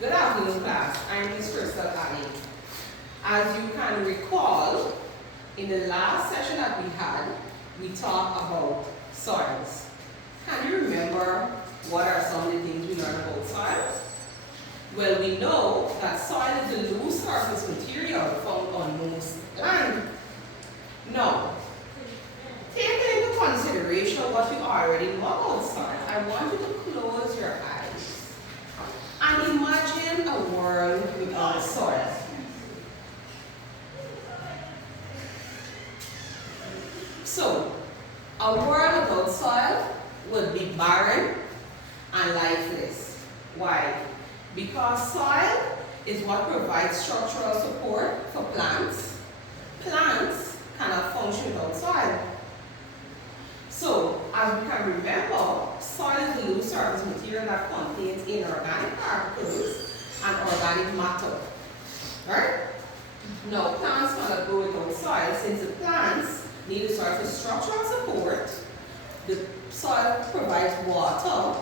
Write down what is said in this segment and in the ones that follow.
Good afternoon, class. I'm Ms. Crystal Ali. As you can recall, in the last session that we had, we talked about soils. Can you remember what are some of the things we learned about soils? Well, we know that soil is a loose surface material found on most land. Now, taking into consideration what you already know about soil, I want you to close your eyes and imagine a world without soil. So, a world without soil would be barren and lifeless. Why? Because soil is what provides structural support for plants. Plants cannot function without soil. So, as we can remember, soil is a loose surface material that contains inorganic particles and organic matter. Right? Now, plants cannot grow without soil since the plants need the soil for structural support. The soil provides water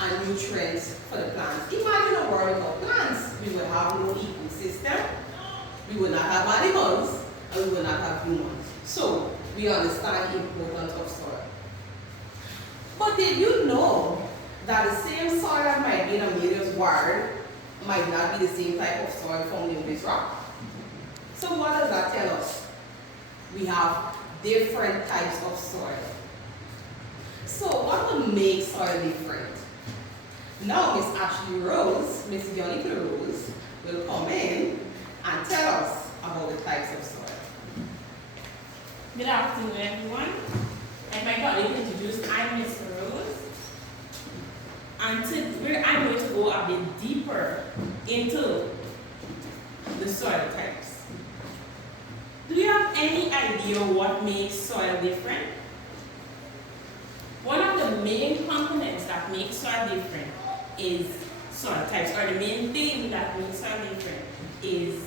and nutrients for the plants. Imagine a world without plants. We would have no ecosystem, we would not have animals, and we would not have humans. So, we understand the importance of soil. But did you know that the same soil that might be in Amelia's ward might not be the same type of soil found in this rock? So what does that tell us? We have different types of soil. So what would make soil different? Now Miss Yonique LaRose will come in and tell us about the types of soil. Good afternoon, everyone. Like my colleague introduced, I'm Miss LaRose. And I'm going to go a bit deeper into the soil types. Do you have any idea what makes soil different? One of the main components that makes soil different is soil types, or the main thing that makes soil different is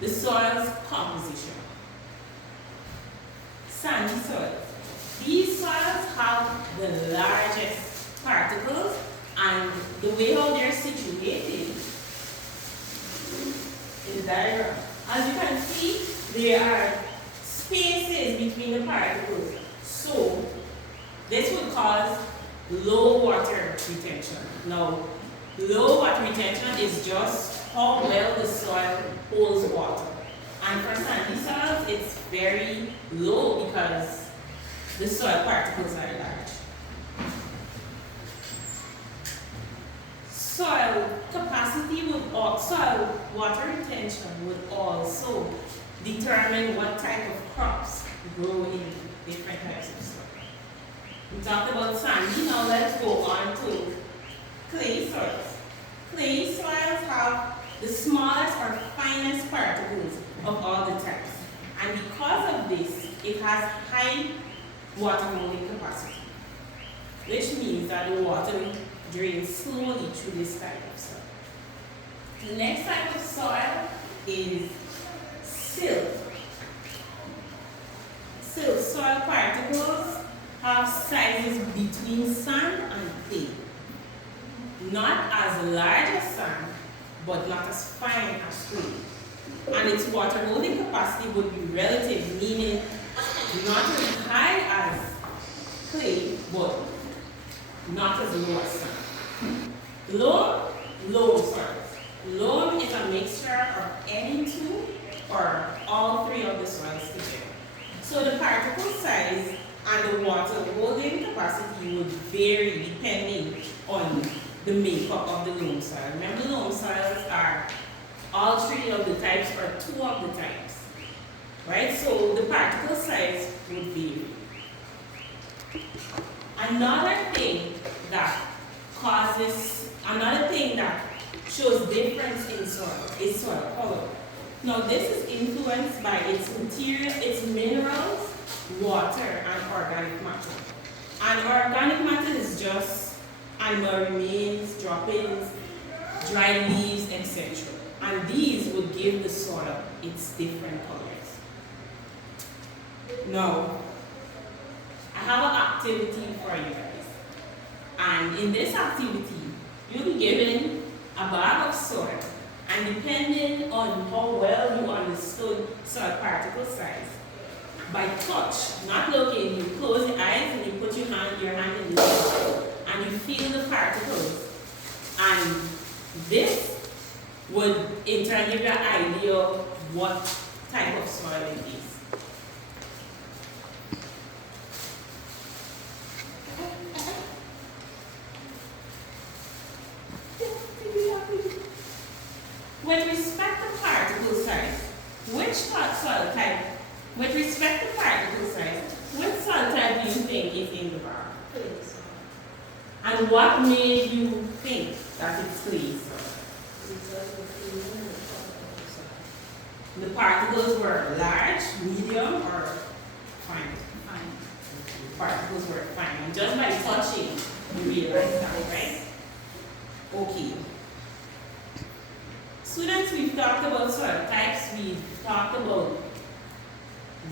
the soil's composition. Sandy soils. These soils have the largest particles, and the way how they're situated is diagram. As you can see, there are spaces between the particles. So this would cause low water retention. Now, low water retention is just how well the soil holds water. And for sandy soils, it's very low because the soil particles are large. Soil capacity soil water retention would also determine what type of crops grow in different types of soil. We talked about sandy, now let's go on to clay soils. Clay soils have the smallest or finest particles of all the types. And because of this, it has high water holding capacity, which means that the water drains slowly through this type of soil. The next type of soil is silt. Silt soil particles have sizes between sand and clay. Not as large as sand, but not as fine as clay. And its water holding capacity would be relative, meaning not as high as clay, but not as low as sand. Loam soils. Loam is a mixture of any two or all three of the soils together. So the particle size and the water holding capacity would vary depending on the makeup of the loam soil. Remember, loam soils are all three of the types or two of the types. Right? So the particle size would vary. Another thing that shows difference in soil is soil color. Now this is influenced by its material, its minerals, water, and organic matter. And organic matter is just animal remains, droppings, dried leaves, etc. And these would give the soil its different colors. Now, I have an activity for you guys. And in this activity, you'll be given a bag of soil, and depending on how well you understood soil particle size, by touch, not looking, you close your eyes and you put your hand in the soil and you feel the particles. And this would in turn give you an idea of what type of soil it is. With respect to particle size, which soil type, with respect to particle size, which soil type do you think is in the bag? And what made you think that it's clay soil? The particles were large, medium, or fine? Particles were fine. And just by touching, you realize that, right? Okay. Students, we've talked about soil types, we've talked about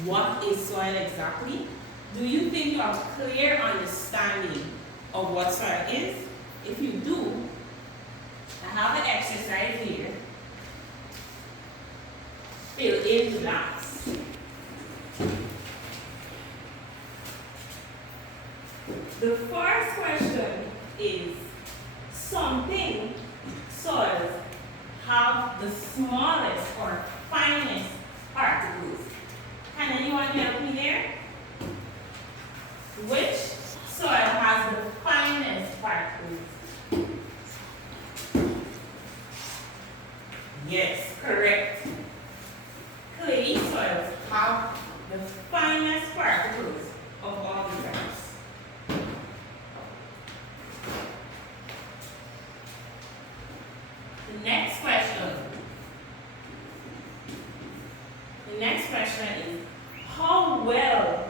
what is soil exactly. Do you think you have a clear understanding of what soil is? If you do, I have an exercise here. Fill in the blanks. The first question is, something soils have the smallest or finest particles. Can anyone help me there? Which soil has the finest particles? Yes, correct. Clay soils have the finest particles of all the types. The next question. The next question is, how well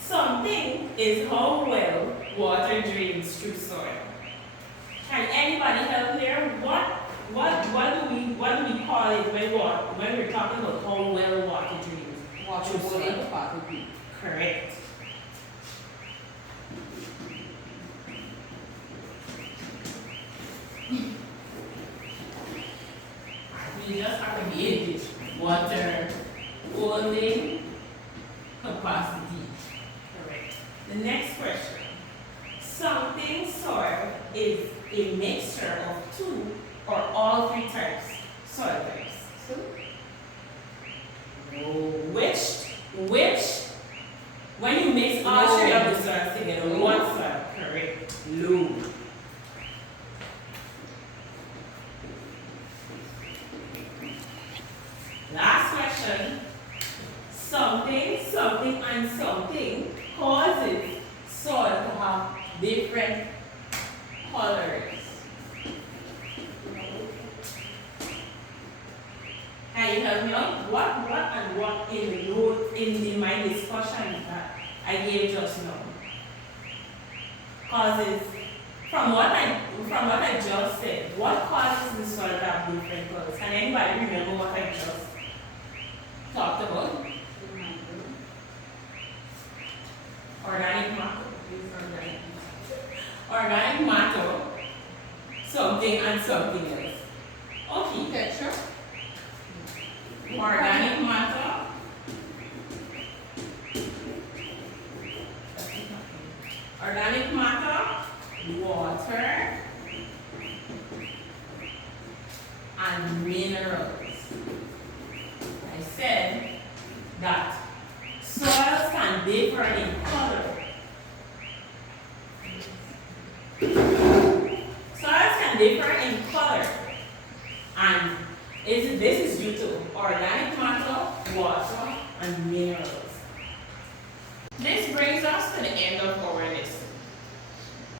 something is how well water drains through soil. Can anybody help here? What do we call it when we're talking about how well water drains? Water through going soil? in the pot would be. Correct. We just abbreviate it. Water holding capacity. Correct. The next question. Something soil is a mixture of two or all three types. Soil types. Which, when you mix all three of the soils together, what soil? Correct. Loam. Last question. Something, and something causes soil to have different colors. Can you help me out? What in my discussion that I gave just now causes, from what I just said, what causes the soil to have different colors? Can anybody remember what I just talked about? Organic matter. Organic matter. Something and something else. Okay. Texture. Organic matter. Organic matter, water, and minerals. I said that soils can differ in color. Soils can differ in color, and this is due to organic matter, water, and minerals. This brings us to the end of our